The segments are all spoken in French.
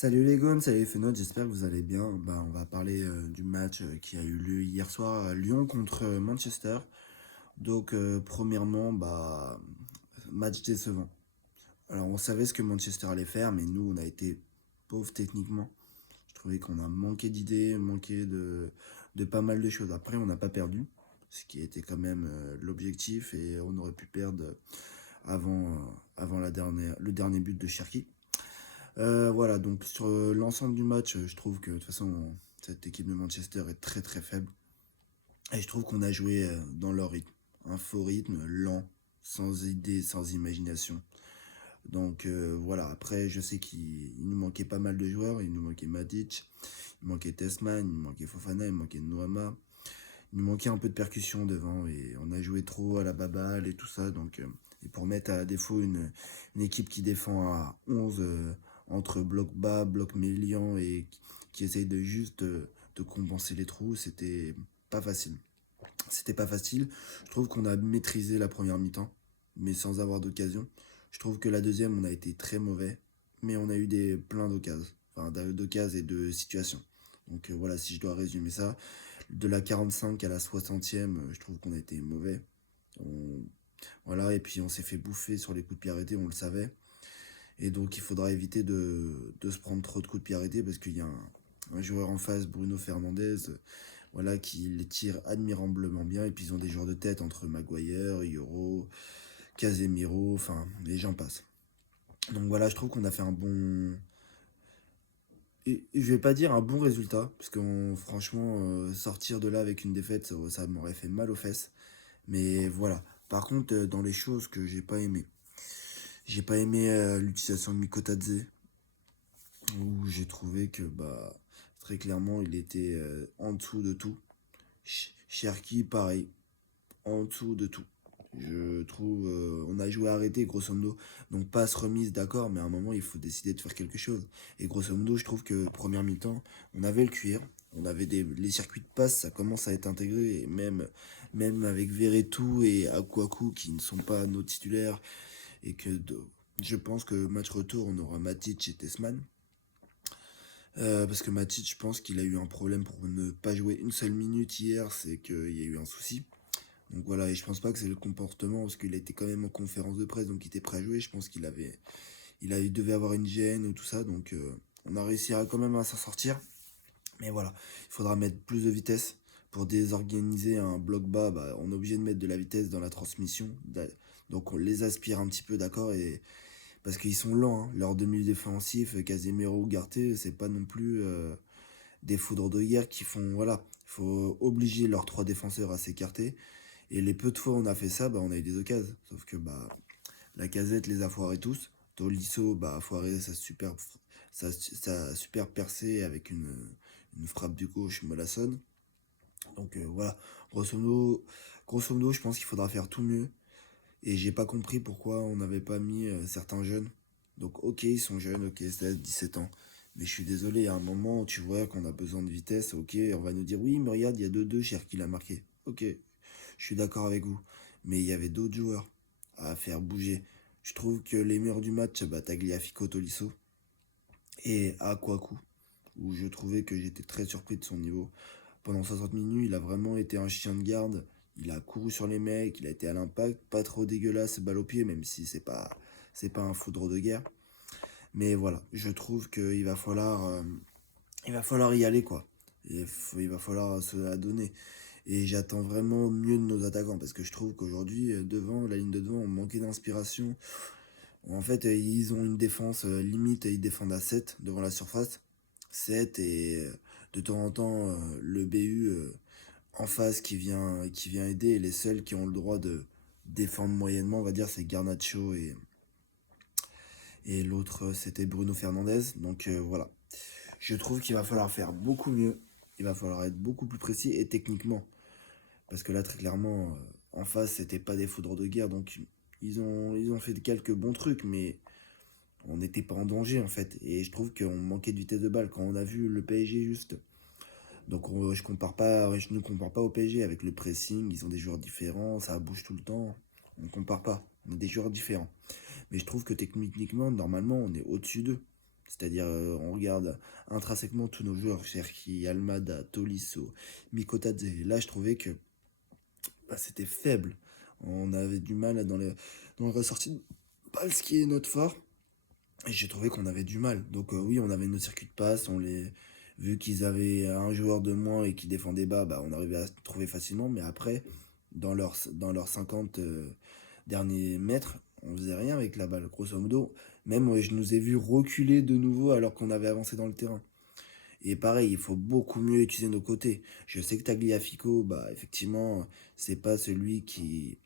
Salut les gones, salut les fenotes, j'espère que vous allez bien. On va parler du match qui a eu lieu hier soir à Lyon contre Manchester. Premièrement, match décevant. Alors, on savait ce que Manchester allait faire, mais nous, on a été pauvres techniquement. Je trouvais qu'on a manqué d'idées, manqué de pas mal de choses. Après, on n'a pas perdu, ce qui était quand même l'objectif, et on aurait pu perdre avant le dernier but de Cherki. Voilà, donc sur l'ensemble du match, je trouve que de toute façon, cette équipe de Manchester est très très faible. Et je trouve qu'on a joué dans leur rythme. Un faux rythme, lent, sans idée, sans imagination. Voilà, après, je sais qu'il nous manquait pas mal de joueurs. Il nous manquait Matic, il manquait Tessman, il manquait Fofana, il manquait Noama. Il nous manquait un peu de percussion devant et on a joué trop à la baballe et tout ça. Et pour mettre à défaut une équipe qui défend à 11 entre bloc bas, bloc mélian et qui essaye de juste de compenser les trous, pas facile. C'était pas facile. Je trouve qu'on a maîtrisé la première mi-temps, mais sans avoir d'occasion. Je trouve que la deuxième, on a été très mauvais, mais on a eu plein d'occasions. Enfin, d'occasions et de situations. Voilà, si je dois résumer ça. De la 45 à la 60e, je trouve qu'on a été mauvais. On- Voilà, et puis on s'est fait bouffer sur les coups de pied arrêtés, on le savait. Et donc il faudra éviter de se prendre trop de coups de pied arrêtés parce qu'il y a un joueur en face, Bruno Fernandez, voilà, qui les tire admirablement bien. Et puis ils ont des joueurs de tête entre Maguire, Euro, Casemiro, enfin, les gens passent. Donc voilà, je trouve qu'on a fait un bon. Et je vais pas dire un bon résultat, parce que franchement, sortir de là avec une défaite, ça m'aurait fait mal aux fesses. Mais voilà. Par contre, dans les choses que j'ai pas aimé l'utilisation de Mikotadze, où j'ai trouvé que très clairement il était en dessous de tout. Cherki, pareil, en dessous de tout. Je trouve, on a joué arrêté, grosso modo. Donc, passe remise, d'accord, mais à un moment, il faut décider de faire quelque chose. Et grosso modo, je trouve que première mi-temps, on avait le cuir. Les circuits de passe, ça commence à être intégré. Et même avec Verretou et Akwaku, qui ne sont pas nos titulaires. Et je pense que match retour, on aura Matic et Tessman. Parce que Matic, je pense qu'il a eu un problème pour ne pas jouer une seule minute hier. C'est qu'il y a eu un souci. Donc voilà, et je pense pas que c'est le comportement, parce qu'il était quand même en conférence de presse, donc il était prêt à jouer. Je pense il devait avoir une gêne ou tout ça, on a réussi quand même à s'en sortir. Mais voilà, il faudra mettre plus de vitesse pour désorganiser un bloc bas. On est obligé de mettre de la vitesse dans la transmission, donc on les aspire un petit peu, d'accord, et parce qu'ils sont lents, hein. Leur demi défensif, Casemiro ou Ugarte, c'est pas non plus des foudres de guerre qui font, voilà, il faut obliger leurs trois défenseurs à s'écarter. Et les peu de fois où on a fait ça, on a eu des occasions. Sauf que la casette les a foirés tous. Tolisso a foiré sa super percée avec une frappe du gauche Molasson. Voilà, grosso modo, grosso modo, je pense qu'il faudra faire tout mieux. Et j'ai pas compris pourquoi on n'avait pas mis certains jeunes. Donc ok, ils sont jeunes, ok, 16, 17 ans. Mais je suis désolé, à un moment, tu vois qu'on a besoin de vitesse, ok, on va nous dire, oui, mais regarde, il y a 2-2, Cher qui l'a marqué. Ok, je suis d'accord avec vous. Mais il y avait d'autres joueurs à faire bouger. Je trouve que les meilleurs du match, Tagliafico, Tolisso et Akwaku, où je trouvais que j'étais très surpris de son niveau. Pendant 60 minutes, il a vraiment été un chien de garde. Il a couru sur les mecs, il a été à l'impact, pas trop dégueulasse, balle au pied, même si c'est pas un foudre de guerre. Mais voilà, je trouve il va falloir y aller, quoi. Il va falloir se la donner. Et j'attends vraiment mieux de nos attaquants, parce que je trouve qu'aujourd'hui, devant, la ligne de devant, on manquait d'inspiration. En fait, ils ont une défense limite, ils défendent à 7 devant la surface. 7 et de temps en temps, le BU en face qui vient aider. Et les seuls qui ont le droit de défendre moyennement, on va dire, c'est Garnacho et l'autre, c'était Bruno Fernandez. Voilà. Je trouve qu'il va falloir faire beaucoup mieux. Il va falloir être beaucoup plus précis et techniquement. Parce que là, très clairement, en face, c'était pas des foudres de guerre. Donc, ils ont fait quelques bons trucs, mais on n'était pas en danger, en fait. Et je trouve qu'on manquait de vitesse de balle. Quand on a vu le PSG juste. Je ne compare pas au PSG avec le pressing. Ils ont des joueurs différents, ça bouge tout le temps. On ne compare pas. On a des joueurs différents. Mais je trouve que techniquement, normalement, on est au-dessus d'eux. C'est-à-dire, on regarde intrinsèquement tous nos joueurs, Cherki, Almada, Tolisso, Mikotadze. Là, je trouvais que c'était faible. On avait du mal dans les ressorties de balle, ce qui est notre fort. Et j'ai trouvé qu'on avait du mal. Donc oui, on avait nos circuits de passe, vu qu'ils avaient un joueur de moins et qui défendait bas, bah, on arrivait à se trouver facilement. Mais après, dans leurs 50 derniers mètres, on faisait rien avec la balle. Grosso modo, même je nous ai vu reculer de nouveau alors qu'on avait avancé dans le terrain. Et pareil, il faut beaucoup mieux utiliser nos côtés. Je sais que Tagliafico, bah effectivement, c'est pas celui qui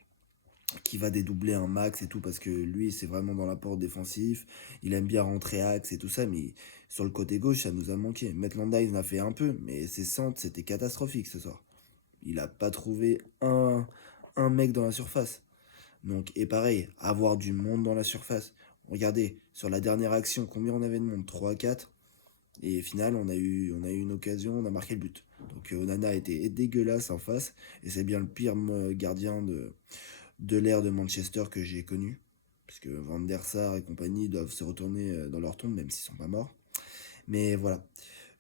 va dédoubler un max et tout, parce que lui, c'est vraiment dans l'apport défensif. Il aime bien rentrer axe et tout ça, mais sur le côté gauche, ça nous a manqué. Maitland il en a fait un peu, mais ses centres, c'était catastrophique ce soir. Il a pas trouvé un mec dans la surface. Donc, et pareil, avoir du monde dans la surface. Regardez, sur la dernière action, combien on avait de monde? 3 à 4. Et au final, on a eu une occasion, on a marqué le but. Donc Onana était dégueulasse en face. Et c'est bien le pire gardien de l'ère de Manchester que j'ai connu. Puisque Van der Sar et compagnie doivent se retourner dans leur tombe, même s'ils sont pas morts. Mais voilà,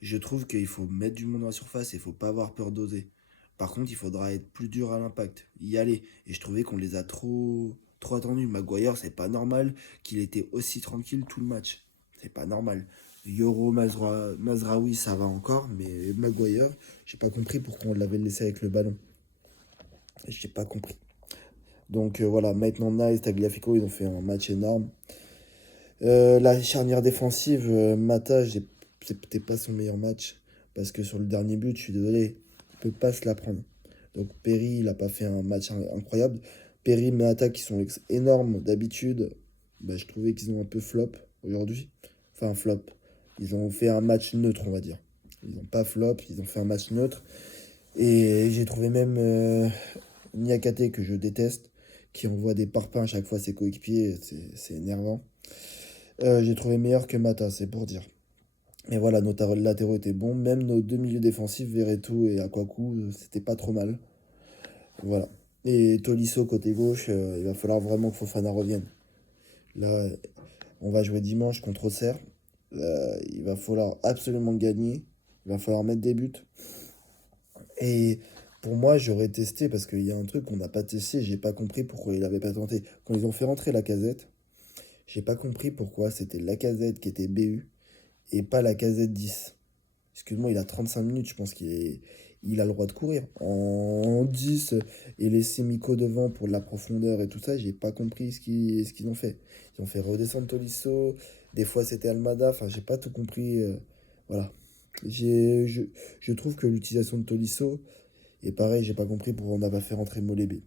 je trouve qu'il faut mettre du monde dans la surface et il faut pas avoir peur d'oser. Par contre, il faudra être plus dur à l'impact, y aller. Et je trouvais qu'on les a trop attendus. Maguire, c'est pas normal qu'il était aussi tranquille tout le match. C'est pas normal. Yoro Mazraoui, ça va encore, mais Maguire, j'ai pas compris pourquoi on l'avait laissé avec le ballon. J'ai pas compris. Donc voilà, maintenant Nice, Tagliafico, ils ont fait un match énorme. La charnière défensive, Mata, c'était pas son meilleur match. Parce que sur le dernier but, je suis désolé, il peut pas se la prendre. Donc Perry, il a pas fait un match incroyable. Perry, Mata, qui sont énormes d'habitude, bah, je trouvais qu'ils ont un peu flop aujourd'hui. Enfin, flop. Ils ont fait un match neutre, on va dire. Ils n'ont pas flop, ils ont fait un match neutre. Et j'ai trouvé même Niakate, que je déteste, qui envoie des parpaings à chaque fois à ses coéquipiers. C'est énervant. J'ai trouvé meilleur que Mata, c'est pour dire. Mais voilà, nos latéraux étaient bons. Même nos deux milieux défensifs, Verretou et Akwaku, c'était pas trop mal. Voilà. Et Tolisso côté gauche, il va falloir vraiment que Fofana revienne. Là, on va jouer dimanche contre Auxerre. Il va falloir absolument gagner. Il va falloir mettre des buts. Et pour moi, j'aurais testé, parce qu'il y a un truc qu'on n'a pas testé, j'ai pas compris pourquoi il avait pas tenté. Quand ils ont fait rentrer la casette, j'ai pas compris pourquoi c'était la casette qui était BU et pas la casette 10. Excuse-moi, il a 35 minutes, je pense il a le droit de courir. En 10 et laisser Miko devant pour de la profondeur et tout ça, j'ai pas compris ce qu'ils ont fait. Ils ont fait redescendre Tolisso, des fois c'était Almada, enfin j'ai pas tout compris. Voilà. J'ai, je trouve que l'utilisation de Tolisso, et pareil, j'ai pas compris pourquoi on n'a pas fait rentrer Molébé.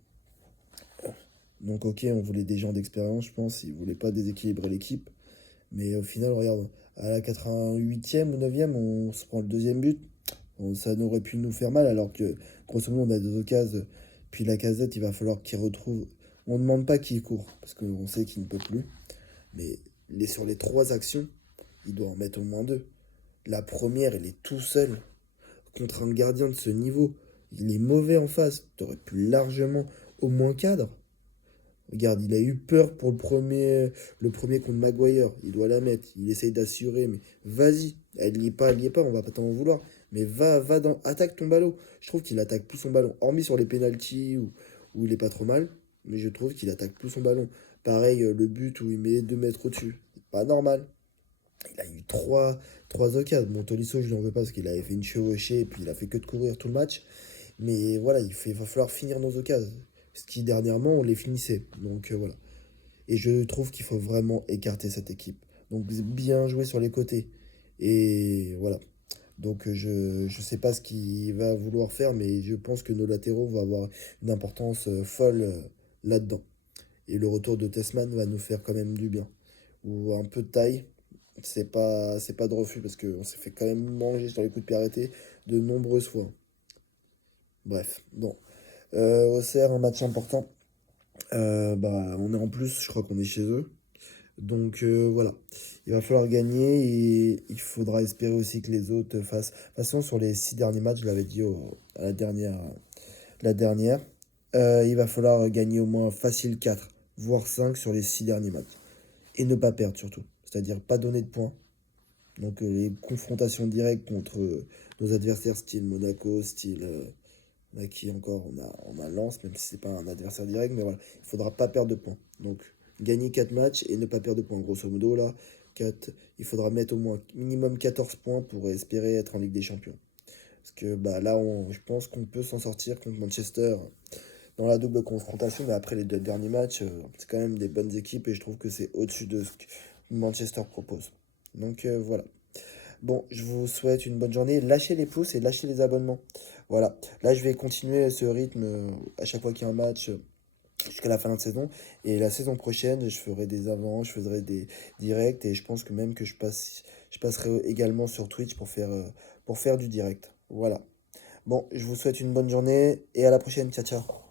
Donc ok, on voulait des gens d'expérience, je pense, ils voulaient pas déséquilibrer l'équipe. Mais au final, regarde, à la 88e ou 9e, on se prend le deuxième but. Bon, ça n'aurait pu nous faire mal, alors que grosso modo, on a deux occasions. Puis la casette, il va falloir qu'il retrouve. On ne demande pas qu'il court, parce qu'on sait qu'il ne peut plus. Mais sur les trois actions, il doit en mettre au moins deux. La première, il est tout seul contre un gardien de ce niveau. Il est mauvais en face. Tu aurais pu largement au moins cadre. Regarde, il a eu peur pour le premier contre Maguire. Il doit la mettre. Il essaye d'assurer, mais vas-y. Elle n'y est pas, on va pas t'en vouloir. Mais attaque ton ballon. Je trouve qu'il attaque plus son ballon. Hormis sur les pénaltys où il est pas trop mal. Mais je trouve qu'il attaque plus son ballon. Pareil, le but où il met 2 mètres au-dessus. C'est pas normal. Il a eu trois occasions. Bon, Tolisso, je lui en veux pas parce qu'il avait fait une chevauchée et puis il a fait que de courir tout le match. Mais voilà, va falloir finir nos occasions. Ce qui, dernièrement, on les finissait. Donc voilà. Et je trouve qu'il faut vraiment écarter cette équipe. Donc bien jouer sur les côtés. Et voilà. Donc je sais pas ce qu'il va vouloir faire, mais je pense que nos latéraux vont avoir une importance folle là-dedans. Et le retour de Tessman va nous faire quand même du bien. Ou un peu de taille, c'est pas de refus, parce qu'on s'est fait quand même manger sur les coups de pied arrêtés de nombreuses fois. Bref, bon. Auxerre, un match important. Bah, on est en plus, je crois qu'on est chez eux. Donc voilà, il va falloir gagner et il faudra espérer aussi que les autres fassent. De toute façon, sur les 6 derniers matchs, je l'avais dit à la dernière, il va falloir gagner au moins facile 4 voire 5 sur les 6 derniers matchs. Et ne pas perdre surtout. C'est-à-dire pas donner de points. Donc les confrontations directes contre nos adversaires style Monaco, style... on a qui encore? On a Lens, même si c'est pas un adversaire direct, mais voilà, il faudra pas perdre de points. Donc gagner 4 matchs et ne pas perdre de points. Grosso modo, là, 4, il faudra mettre au moins minimum 14 points pour espérer être en Ligue des Champions. Parce que bah, là, je pense qu'on peut s'en sortir contre Manchester dans la double confrontation, mais après les 2 derniers matchs, c'est quand même des bonnes équipes et je trouve que c'est au-dessus de ce que Manchester propose. Donc voilà. Bon, je vous souhaite une bonne journée. Lâchez les pouces et lâchez les abonnements. Voilà. Là, je vais continuer ce rythme à chaque fois qu'il y a un match jusqu'à la fin de saison. Et la saison prochaine, je ferai des avants, je ferai des directs et je pense que même que je passerai également sur Twitch pour faire du direct. Voilà. Bon, je vous souhaite une bonne journée et à la prochaine. Ciao, ciao.